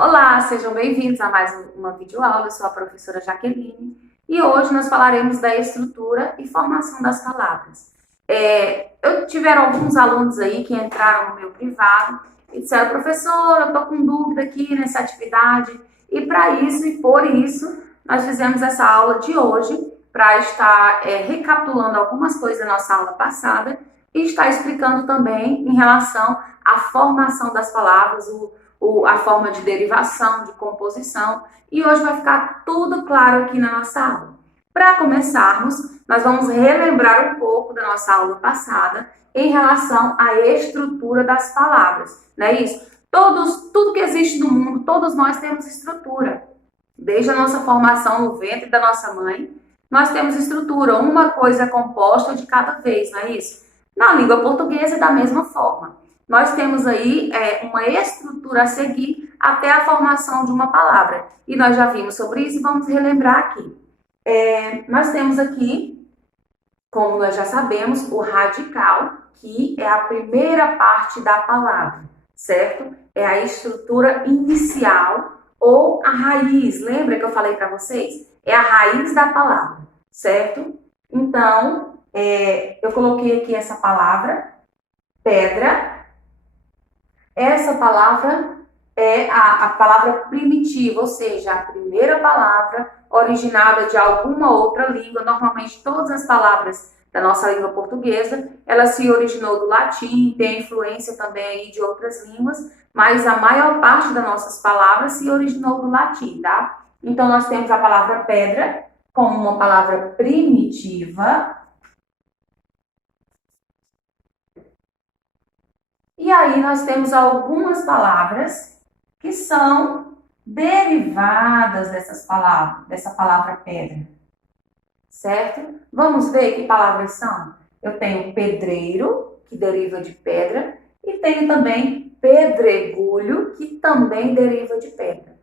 Olá, sejam bem-vindos a mais uma videoaula. Eu sou a professora Jaqueline e hoje nós falaremos da estrutura e formação das palavras. Tiveram alguns alunos aí que entraram no meu privado e disseram: professora, eu estou com dúvida aqui nessa atividade, e para isso e por isso nós fizemos essa aula de hoje para estar recapitulando algumas coisas da nossa aula passada e estar explicando também em relação à formação das palavras, a forma de derivação, de composição, e hoje vai ficar tudo claro aqui na nossa aula. Para começarmos, nós vamos relembrar um pouco da nossa aula passada em relação à estrutura das palavras, não é isso? Tudo que existe no mundo, todos nós temos estrutura. Desde a nossa formação no ventre da nossa mãe, nós temos estrutura, uma coisa composta de cada vez, não é isso? Na língua portuguesa, da mesma forma. Nós temos aí uma estrutura a seguir até a formação de uma palavra. E nós já vimos sobre isso e vamos relembrar aqui. Nós temos aqui, como nós já sabemos, o radical, que é a primeira parte da palavra, certo? É a estrutura inicial ou a raiz. Lembra que eu falei para vocês? É a raiz da palavra, certo? Então, eu coloquei aqui essa palavra, pedra. Essa palavra é a palavra primitiva, ou seja, a primeira palavra originada de alguma outra língua. Normalmente todas as palavras da nossa língua portuguesa, ela se originou do latim, tem influência também aí de outras línguas, mas a maior parte das nossas palavras se originou do latim, tá? Então nós temos a palavra pedra como uma palavra primitiva. E aí nós temos algumas palavras que são derivadas dessa palavra pedra, certo? Vamos ver que palavras são? Eu tenho pedreiro, que deriva de pedra, e tenho também pedregulho, que também deriva de pedra.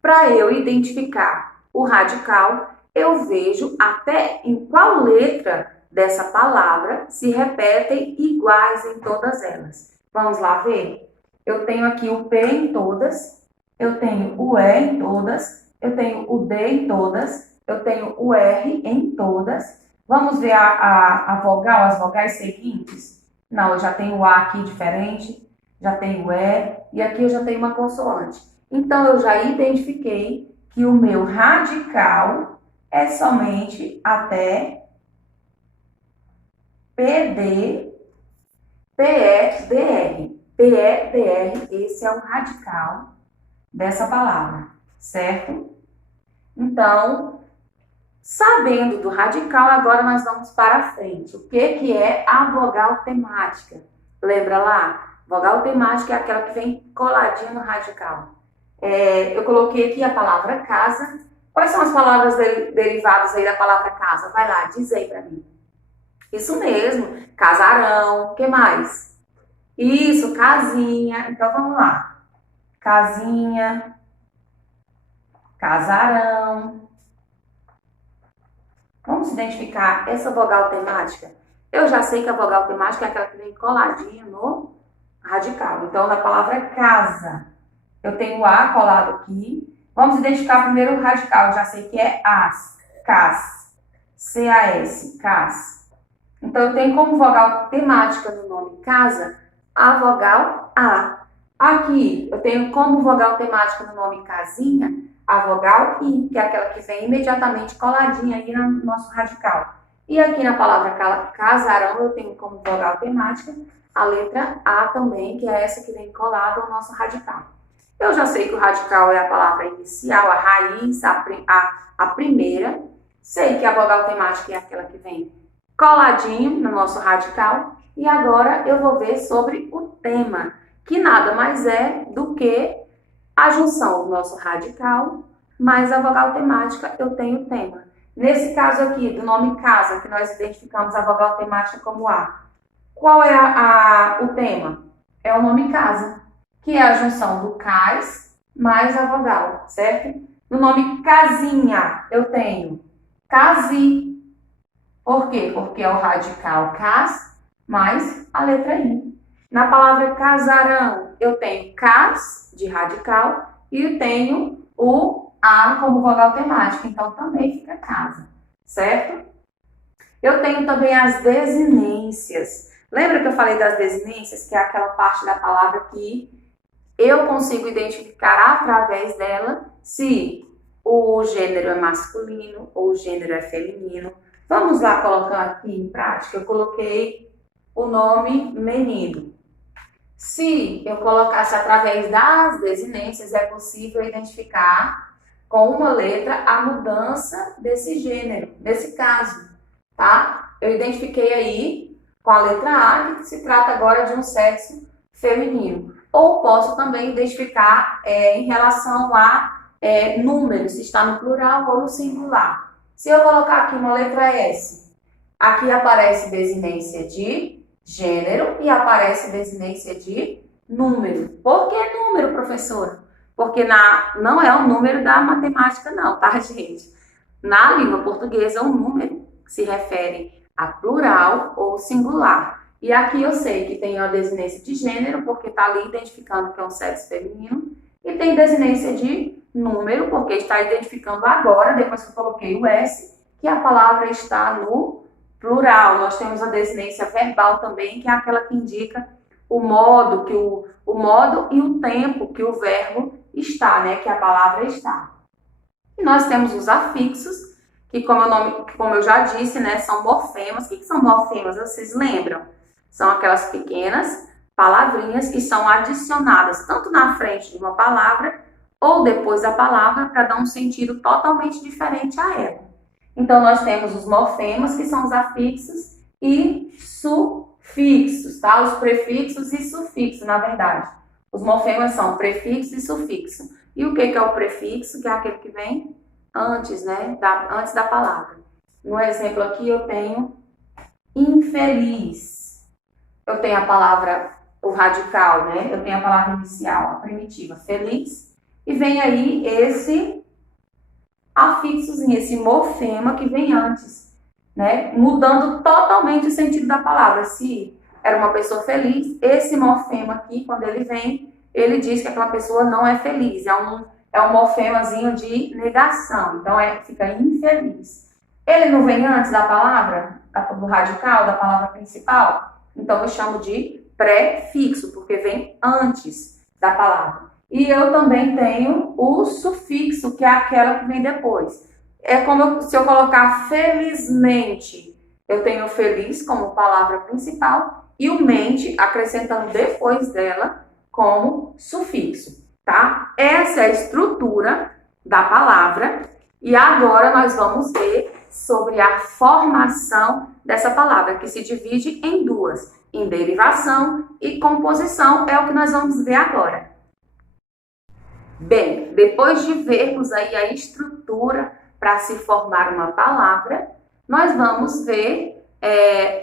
Para eu identificar o radical, eu vejo até em qual letra dessa palavra se repetem iguais em todas elas. Vamos lá ver? Eu tenho aqui o P em todas, eu tenho o E em todas, eu tenho o D em todas, eu tenho o R em todas. Vamos ver a vogal, as vogais seguintes? Não, eu já tenho o A aqui diferente, já tenho o E, e aqui eu já tenho uma consoante. Então, eu já identifiquei que o meu radical é somente até PD, PEDR. PEDR, esse é o radical dessa palavra, certo? Então, sabendo do radical, agora nós vamos para frente. O que é a vogal temática? Lembra lá? Vogal temática é aquela que vem coladinha no radical. Eu coloquei aqui a palavra casa. Quais são as palavras derivadas aí da palavra casa? Vai lá, diz aí para mim. Isso mesmo, casarão, o que mais? Isso, casinha. Então, vamos lá. Casinha, casarão. Vamos identificar essa vogal temática? Eu já sei que a vogal temática é aquela que vem coladinha no radical. Então, na palavra casa, eu tenho o A colado aqui. Vamos identificar primeiro o radical. Eu já sei que é as, cas, C-A-S, cas. Então, eu tenho como vogal temática no nome casa a vogal A. Aqui, eu tenho como vogal temática no nome casinha a vogal I, que é aquela que vem imediatamente coladinha aí no nosso radical. E aqui na palavra casarão, eu tenho como vogal temática a letra A também, que é essa que vem colada ao nosso radical. Eu já sei que o radical é a palavra inicial, a raiz, a primeira. Sei que a vogal temática é aquela que vem coladinho no nosso radical. E agora eu vou ver sobre o tema, que nada mais é do que a junção do nosso radical mais a vogal temática, eu tenho o tema. Nesse caso aqui, do nome casa, que nós identificamos a vogal temática como A. Qual é o tema? É o nome casa, que é a junção do cas mais a vogal, certo? No nome casinha, eu tenho casi. Por quê? Porque é o radical cas mais a letra I. Na palavra casarão, eu tenho cas de radical e tenho o A como vogal temática, então também fica casa, certo? Eu tenho também as desinências. Lembra que eu falei das desinências, que é aquela parte da palavra que eu consigo identificar através dela se o gênero é masculino ou o gênero é feminino. Vamos lá colocar aqui em prática. Eu coloquei o nome menino. Se eu colocasse através das desinências, é possível identificar com uma letra a mudança desse gênero, nesse caso, tá? Eu identifiquei aí com a letra A, que se trata agora de um sexo feminino. Ou posso também identificar em relação a número, se está no plural ou no singular. Se eu colocar aqui uma letra S, aqui aparece desinência de gênero e aparece desinência de número. Por que número, professora? Porque não é o número da matemática não, tá, gente? Na língua portuguesa, o número se refere a plural ou singular. E aqui eu sei que tem a desinência de gênero, porque está ali identificando que é um sexo feminino, e tem desinência de número, porque está identificando agora, depois que eu coloquei o S, que a palavra está no plural. Nós temos a desinência verbal também, que é aquela que indica o modo, o modo e o tempo que o verbo está, né? Que a palavra está. E nós temos os afixos, que como eu já disse, né? São morfemas. O que são morfemas? Vocês lembram? São aquelas pequenas palavrinhas que são adicionadas tanto na frente de uma palavra ou depois da palavra para dar um sentido totalmente diferente a ela. Então, nós temos os morfemas, que são os afixos e sufixos, tá? Os prefixos e sufixos, na verdade. Os morfemas são prefixo e sufixo. E o que é o prefixo? Que é aquele que vem antes, né? Antes da palavra. No exemplo aqui, eu tenho infeliz. Eu tenho a palavra, o radical, né? Eu tenho a palavra inicial, a primitiva, feliz. E vem aí esse afixozinho, esse morfema que vem antes, né? Mudando totalmente o sentido da palavra. Se era uma pessoa feliz, esse morfema aqui, quando ele vem, ele diz que aquela pessoa não é feliz. É um morfemazinho de negação. Então, fica infeliz. Ele não vem antes da palavra, do radical, da palavra principal? Então, eu chamo de prefixo, porque vem antes da palavra. E eu também tenho o sufixo, que é aquela que vem depois. É como se eu colocar felizmente. Eu tenho feliz como palavra principal e o mente acrescentando depois dela como sufixo, tá? Essa é a estrutura da palavra. E agora nós vamos ver sobre a formação dessa palavra, que se divide em duas, em derivação e composição, é o que nós vamos ver agora. Bem, depois de vermos aí a estrutura para se formar uma palavra, nós vamos ver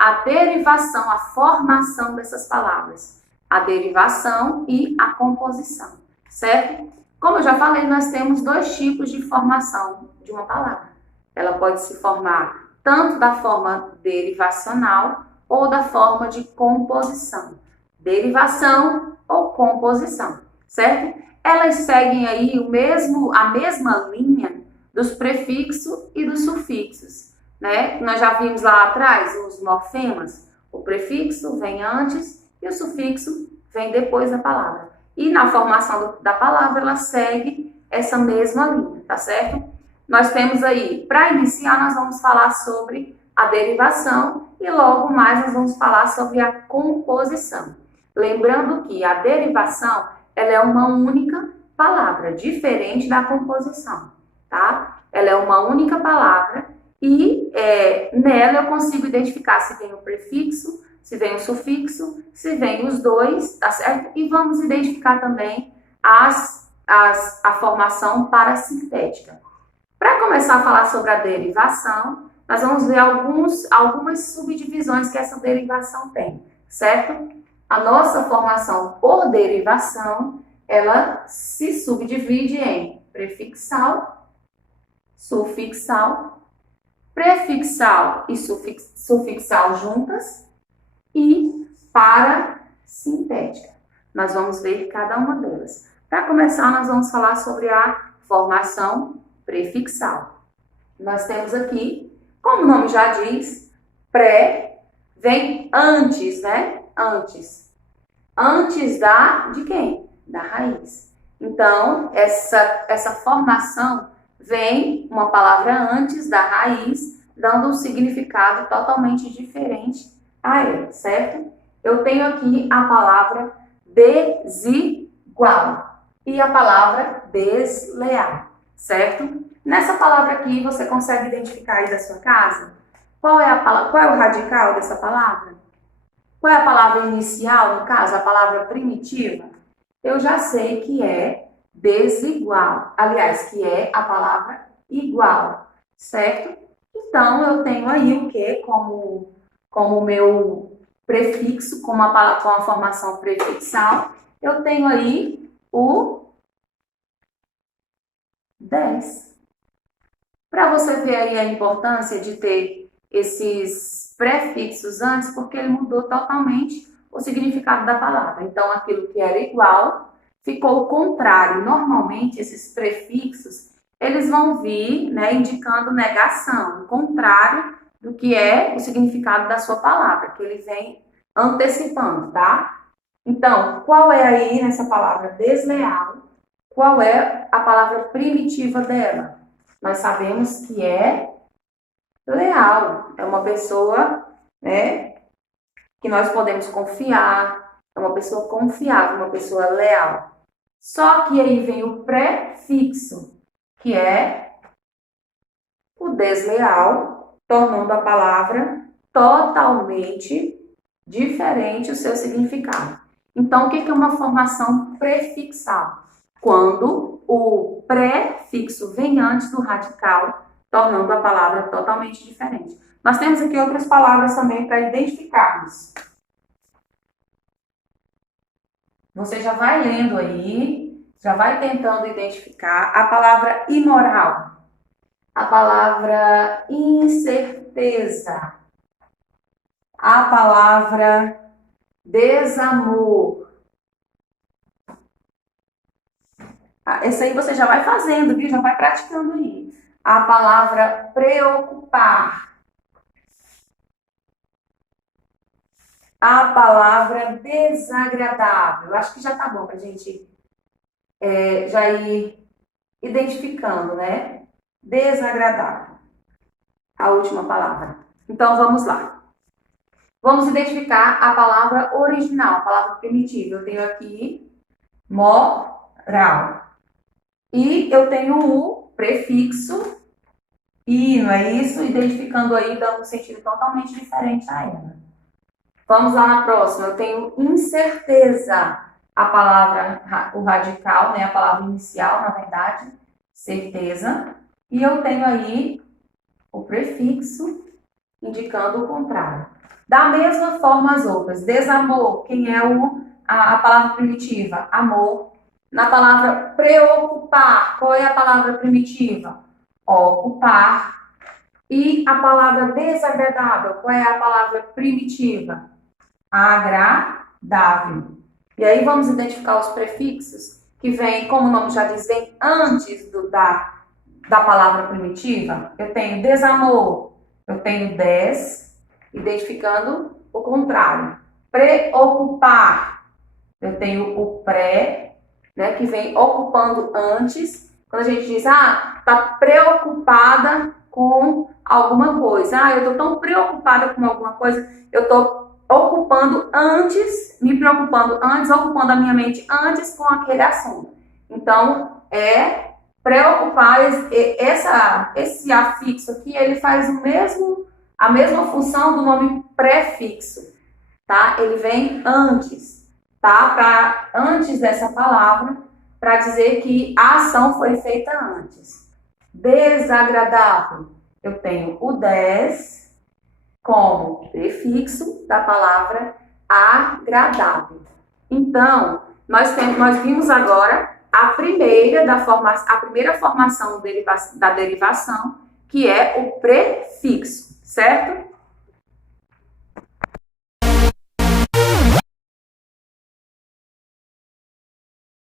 a derivação, a formação dessas palavras, a derivação e a composição, certo? Como eu já falei, nós temos dois tipos de formação de uma palavra. Ela pode se formar tanto da forma derivacional ou da forma de composição. Derivação ou composição, certo? Elas seguem aí a mesma linha dos prefixos e dos sufixos, né? Nós já vimos lá atrás os morfemas. O prefixo vem antes e o sufixo vem depois da palavra. E na formação da palavra, ela segue essa mesma linha, tá certo? Nós temos aí, para iniciar, nós vamos falar sobre a derivação e logo mais nós vamos falar sobre a composição. Lembrando que a derivação, ela é uma única palavra, diferente da composição, tá? Ela é uma única palavra e nela eu consigo identificar se vem o prefixo, se vem o sufixo, se vem os dois, tá certo? E vamos identificar também a formação parassintética. Para começar a falar sobre a derivação, nós vamos ver algumas subdivisões que essa derivação tem, certo? A nossa formação por derivação, ela se subdivide em prefixal, sufixal, prefixal e sufixal juntas e parassintética. Nós vamos ver cada uma delas. Para começar, nós vamos falar sobre a formação prefixal. Nós temos aqui, como o nome já diz, pré vem antes, né? Antes. Antes de quem? Da raiz. Então, essa formação vem uma palavra antes da raiz, dando um significado totalmente diferente a ela, certo? Eu tenho aqui a palavra desigual e a palavra desleal, certo? Nessa palavra aqui, você consegue identificar aí da sua casa? Qual é o radical dessa palavra? Qual é a palavra inicial, no caso, a palavra primitiva? Eu já sei que é desigual. Aliás, que é a palavra igual, certo? Então, eu tenho aí o que como meu prefixo, com a formação prefixal, eu tenho aí o 10. Para você ver aí a importância de ter esses prefixos antes, porque ele mudou totalmente o significado da palavra. Então, aquilo que era igual ficou o contrário. Normalmente, esses prefixos, eles vão vir, né, indicando negação, o contrário do que é o significado da sua palavra, que ele vem antecipando, tá? Então, qual é aí nessa palavra desleal? Qual é a palavra primitiva dela? Nós sabemos que é leal. É uma pessoa, né, que nós podemos confiar. É uma pessoa confiável, uma pessoa leal. Só que aí vem o prefixo, que é o desleal, tornando a palavra totalmente diferente o seu significado. Então, o que é uma formação prefixal? Quando o prefixo vem antes do radical, tornando a palavra totalmente diferente. Nós temos aqui outras palavras também para identificarmos. Você já vai lendo aí, já vai tentando identificar a palavra imoral, a palavra incerteza, a palavra desamor. Esse aí você já vai fazendo, viu? Já vai praticando aí. A palavra preocupar. A palavra desagradável. Acho que já tá bom pra gente já ir identificando, né? Desagradável. A última palavra. Então, vamos lá. Vamos identificar a palavra original, a palavra primitiva. Eu tenho aqui moral. E eu tenho o prefixo i, não é isso? Identificando aí, dando um sentido totalmente diferente a ela. Vamos lá na próxima. Eu tenho incerteza. A palavra, o radical, né? A palavra inicial, na verdade, certeza. E eu tenho aí o prefixo, indicando o contrário. Da mesma forma as outras. Desamor, quem é a palavra primitiva? Amor. Na palavra preocupar, qual é a palavra primitiva? Ocupar. E a palavra desagradável, qual é a palavra primitiva? Agradável. E aí vamos identificar os prefixos que vêm, como o nome já diz, vem antes da palavra primitiva. Eu tenho desamor, eu tenho identificando o contrário. Preocupar, eu tenho o pré, né, que vem ocupando antes. Quando a gente diz, tá preocupada com alguma coisa. Eu tô tão preocupada com alguma coisa, eu tô ocupando antes, me preocupando antes, ocupando a minha mente antes com aquele assunto. Então, preocupar, esse afixo aqui, ele faz a mesma função do nome prefixo, tá? Ele vem antes, tá? Antes dessa palavra, para dizer que a ação foi feita antes. Desagradável, eu tenho o des como prefixo da palavra agradável. Então, nós vimos agora a primeira formação da derivação, que é o prefixo, certo?